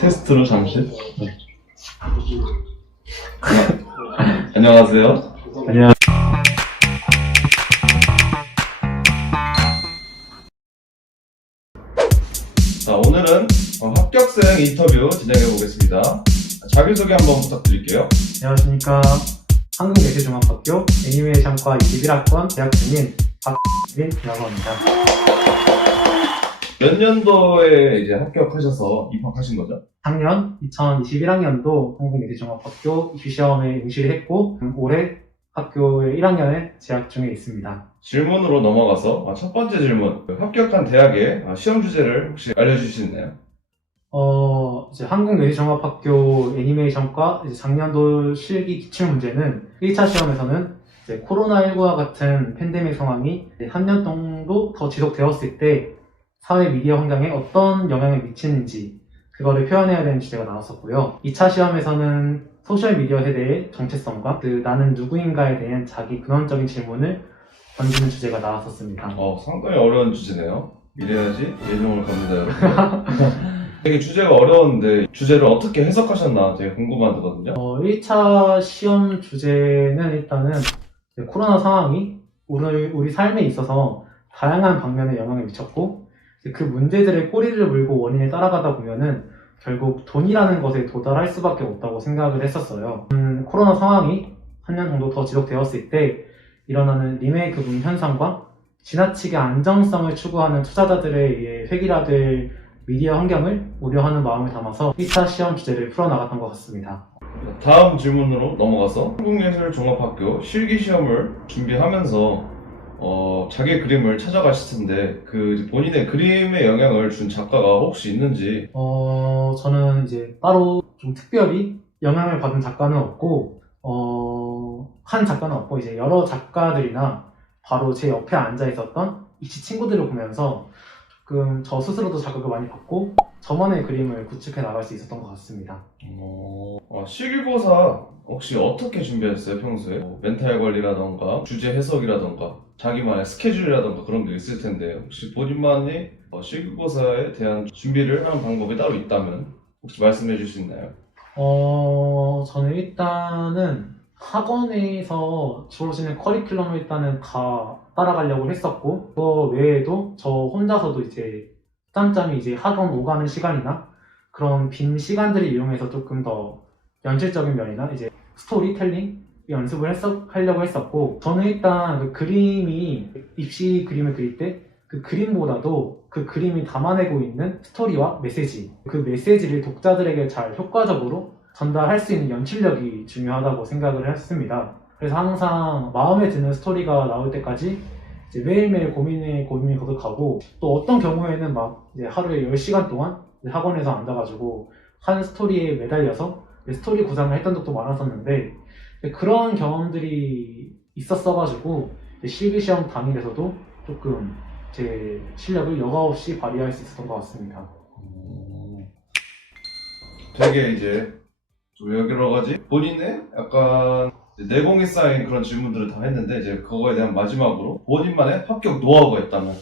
테스트로 잠시. 안녕하세요. 안녕. 자, 오늘은 합격생 인터뷰 진행해 보겠습니다. 자기소개 한번 부탁드릴게요. 안녕하십니까. 한국예술종합학교 애니메이션과 21학번 재학 중인 박민이라고 합니다. 몇 년도에 이제 합격하셔서 입학하신 거죠? 작년 2021학년도 한국예술종합학교 입시시험에 응시를 했고 올해 학교의 1학년에 재학 중에 있습니다. 질문으로 넘어가서 첫 번째 질문. 합격한 대학의 시험 주제를 혹시 알려주실 수 있나요? 이제 한국예술종합학교 애니메이션과 이제 작년도 실기 기출문제는 1차 시험에서는 이제 코로나19와 같은 팬데믹 상황이 한 년 정도 더 지속되었을 때 사회 미디어 환경에 어떤 영향을 미치는지 그거를 표현해야 되는 주제가 나왔었고요. 2차 시험에서는 소셜미디어 세대의 정체성과 나는 누구인가에 대한 자기 근원적인 질문을 던지는 주제가 나왔었습니다. 상당히 어려운 주제네요. 이래야지 예종을 갑니다, 여러분. 되게 주제가 어려운데 주제를 어떻게 해석하셨나 되게 궁금하거든요. 1차 시험 주제는 일단은 코로나 상황이 우리 삶에 있어서 다양한 방면에 영향을 미쳤고 그 문제들의 꼬리를 물고 원인을 따라가다 보면은 결국 돈이라는 것에 도달할 수밖에 없다고 생각을 했었어요. 코로나 상황이 한 년 정도 더 지속되었을 때 일어나는 리메이크 붐 현상과 지나치게 안정성을 추구하는 투자자들에 의해 획일화될 미디어 환경을 우려하는 마음을 담아서 1차 시험 주제를 풀어나갔던 것 같습니다. 다음 질문으로 넘어가서 한국예술종합학교 실기시험을 준비하면서 자기 그림을 찾아가실 텐데 그 본인의 그림에 영향을 준 작가가 혹시 있는지. 저는 이제 따로 좀 특별히 영향을 받은 작가는 없고 한 작가는 없고 이제 여러 작가들이나 바로 제 옆에 앉아 있었던 입시 친구들을 보면서 조금 저 스스로도 자극을 많이 받고 저만의 그림을 구축해 나갈 수 있었던 것 같습니다. 실기고사 혹시 어떻게 준비했어요, 평소에? 멘탈 관리라던가 주제 해석이라던가 자기만의 스케줄이라던가 그런 게 있을 텐데 혹시 본인만이 실기고사에 대한 준비를 하는 방법이 따로 있다면 혹시 말씀해 줄 수 있나요? 저는 일단은 학원에서 주어지는 커리큘럼을 일단은 다 따라가려고 했었고, 그거 외에도 저 혼자서도 이제 짬짬이 이제 학원 오가는 시간이나 그런 빈 시간들을 이용해서 조금 더 연출적인 면이나 이제 스토리텔링 연습을 하려고 했었고, 저는 일단 그 그림이 입시 그림을 그릴 때 그 그림보다도 그 그림이 담아내고 있는 스토리와 메시지, 그 메시지를 독자들에게 잘 효과적으로 전달할 수 있는 연출력이 중요하다고 생각을 했습니다. 그래서 항상 마음에 드는 스토리가 나올 때까지 이제 매일매일 고민이 거듭하고 또 어떤 경우에는 막 이제 하루에 10시간 동안 학원에서 앉아가지고 한 스토리에 매달려서 스토리 구상을 했던 적도 많았었는데 그런 경험들이 있었어가지고 실기시험 당일에서도 조금 제 실력을 여과 없이 발휘할 수 있었던 것 같습니다. 되게 이제 좀 여러 가지 본인의 약간 내공이 쌓인 그런 질문들을 다 했는데 이제 그거에 대한 마지막으로 본인만의 합격 노하우가 있다면?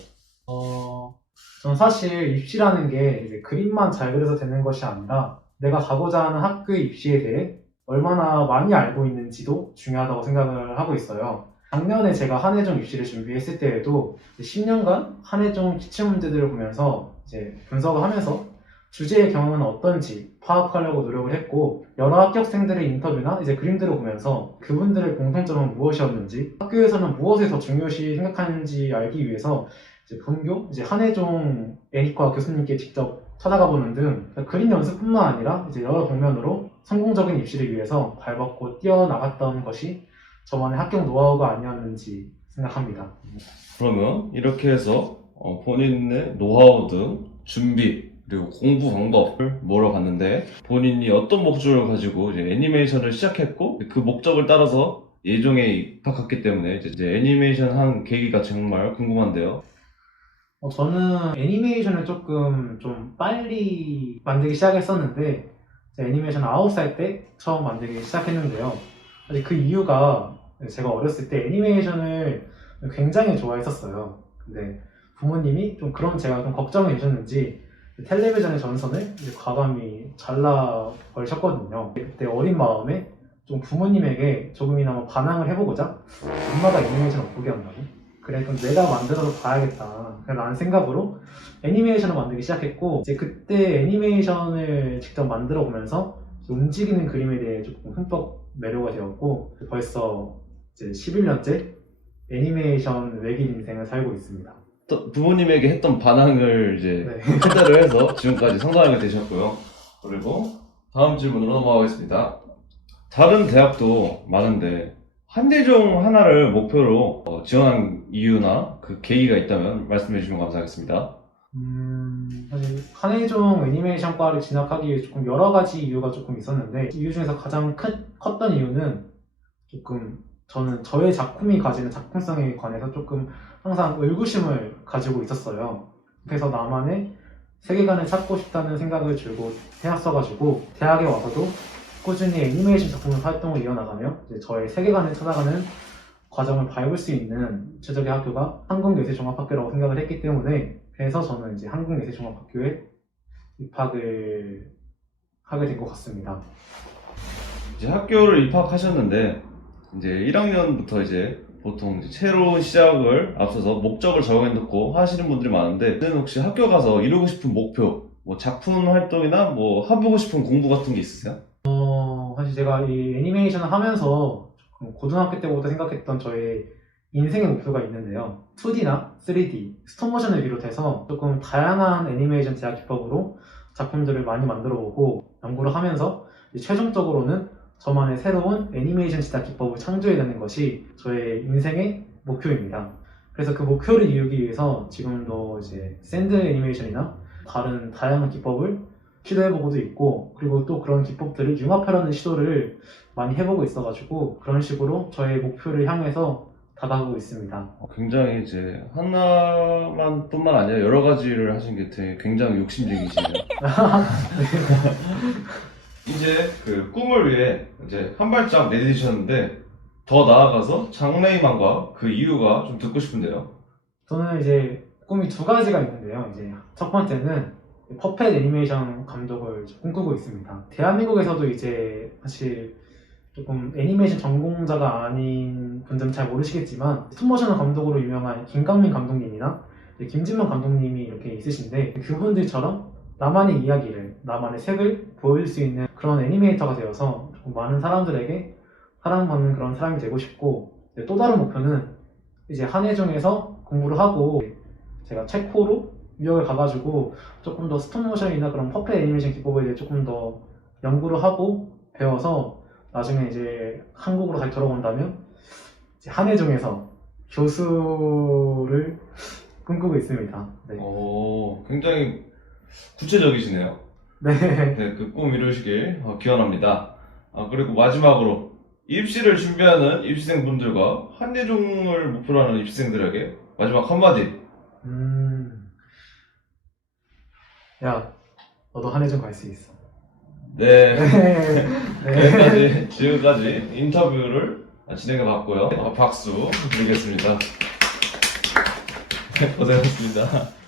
저는 사실 입시라는 게 이제 그림만 잘 그려서 되는 것이 아니라 내가 가고자 하는 학교의 입시에 대해 얼마나 많이 알고 있는지도 중요하다고 생각을 하고 있어요. 작년에 제가 한예종 입시를 준비했을 때에도 10년간 한예종 기출문제들을 보면서 이제 분석을 하면서 주제의 경험은 어떤지 파악하려고 노력을 했고 여러 합격생들의 인터뷰나 이제 그림들을 보면서 그분들의 공통점은 무엇이었는지 학교에서는 무엇을 더 중요시 생각하는지 알기 위해서 이제 본교 이제 한예종 애니과 교수님께 직접 찾아가 보는 등 그림 연습뿐만 아니라 이제 여러 방면으로 성공적인 입시를 위해서 발벗고 뛰어나갔던 것이 저만의 합격 노하우가 아니었는지 생각합니다. 그러면 이렇게 해서 본인의 노하우 등 준비 그리고 공부 방법을 몰아봤는데 본인이 어떤 목적을 가지고 이제 애니메이션을 시작했고 그 목적을 따라서 예종에 입학했기 때문에 이제 애니메이션 한 계기가 정말 궁금한데요. 저는 애니메이션을 조금 좀 빨리 만들기 시작했었는데 제가 애니메이션 9살 때 처음 만들기 시작했는데요. 사실 그 이유가 제가 어렸을 때 애니메이션을 굉장히 좋아했었어요. 근데 부모님이 좀 그런 제가 좀 걱정이 되셨는지 텔레비전의 전선을 이제 과감히 잘라 버리셨거든요. 그때 어린 마음에 좀 부모님에게 조금이나마 반항을 해보고자 엄마가 애니메이션 못 보게 한다고? 그래 그럼 내가 만들어서 봐야겠다 라는 생각으로 애니메이션을 만들기 시작했고 이제 그때 애니메이션을 직접 만들어 보면서 움직이는 그림에 대해 조금 흠뻑 매료가 되었고 벌써 이제 11년째 애니메이션 외길 인생을 살고 있습니다. 또 부모님에게 했던 반항을 이제 네. 토대로 해서 지금까지 성장하게 되셨고요. 그리고 다음 질문으로 넘어가겠습니다. 다른 대학도 많은데 한예종 하나를 목표로 지원한 이유나 그 계기가 있다면 말씀해 주시면 감사하겠습니다. 사실 한예종 애니메이션과를 진학하기 위해 조금 여러 가지 이유가 조금 있었는데 이유 중에서 가장 컸던 이유는 조금 저는 저의 작품이 가지는 작품성에 관해서 조금 항상 의구심을 가지고 있었어요. 그래서 나만의 세계관을 찾고 싶다는 생각을 들고 대학 써가지고 대학에 와서도 꾸준히 애니메이션 작품 활동을 이어나가며 이제 저의 세계관을 찾아가는 과정을 밟을 수 있는 최적의 학교가 한국예술종합학교라고 생각을 했기 때문에 그래서 저는 이제 한국예술종합학교에 입학을 하게 된 것 같습니다. 이제 학교를 입학하셨는데 이제 1학년부터 이제 보통 이제 새로운 시작을 앞서서 목적을 정해 놓고 하시는 분들이 많은데 혹시 학교 가서 이루고 싶은 목표, 뭐 작품 활동이나 뭐 해보고 싶은 공부 같은 게 있으세요? 사실 제가 이 애니메이션을 하면서 고등학교 때부터 생각했던 저의 인생의 목표가 있는데요. 2D나 3D, 스톱모션을 비롯해서 조금 다양한 애니메이션 제작 기법으로 작품들을 많이 만들어보고 연구를 하면서 최종적으로는 저만의 새로운 애니메이션 제작 기법을 창조해내는 것이 저의 인생의 목표입니다. 그래서 그 목표를 이루기 위해서 지금도 이제 샌드 애니메이션이나 다른 다양한 기법을 시도해보고도 있고 그리고 또 그런 기법들을 융합하려는 시도를 많이 해보고 있어가지고 그런 식으로 저의 목표를 향해서 다가가고 있습니다. 굉장히 이제 하나만 뿐만 아니라 여러 가지를 하신 게 되게 굉장히 욕심쟁이시네요. 이제 그 꿈을 위해 이제 한 발짝 내디디셨는데 더 나아가서 장래희망과 그 이유가 좀 듣고 싶은데요. 저는 이제 꿈이 두 가지가 있는데요. 이제 첫 번째는 퍼펫 애니메이션 감독을 꿈꾸고 있습니다. 대한민국에서도 이제 사실 조금 애니메이션 전공자가 아닌 분들은 잘 모르시겠지만 스톱모션 감독으로 유명한 김강민 감독님이나 김진만 감독님이 이렇게 있으신데 그분들처럼 나만의 이야기를, 나만의 색을 보여줄 수 있는 그런 애니메이터가 되어서 조금 많은 사람들에게 사랑받는 그런 사람이 되고 싶고 또 다른 목표는 이제 한예종에서 공부를 하고 제가 체코로 유학을 가가지고 조금 더 스톱모션이나 그런 퍼펫 애니메이션 기법에 대해 조금 더 연구를 하고 배워서 나중에 이제 한국으로 다시 돌아온다면 이제 한예종에서 교수를 꿈꾸고 있습니다. 네. 오, 굉장히 구체적이시네요. 네. 네, 그 꿈 이루시길 기원합니다. 그리고 마지막으로 입시를 준비하는 입시생분들과 한예종을 목표로 하는 입시생들에게 마지막 한마디. 야, 너도 한예종 갈 수 있어. 네. 네. 지금까지 인터뷰를 진행해 봤고요. 박수 드리겠습니다. 고생하셨습니다.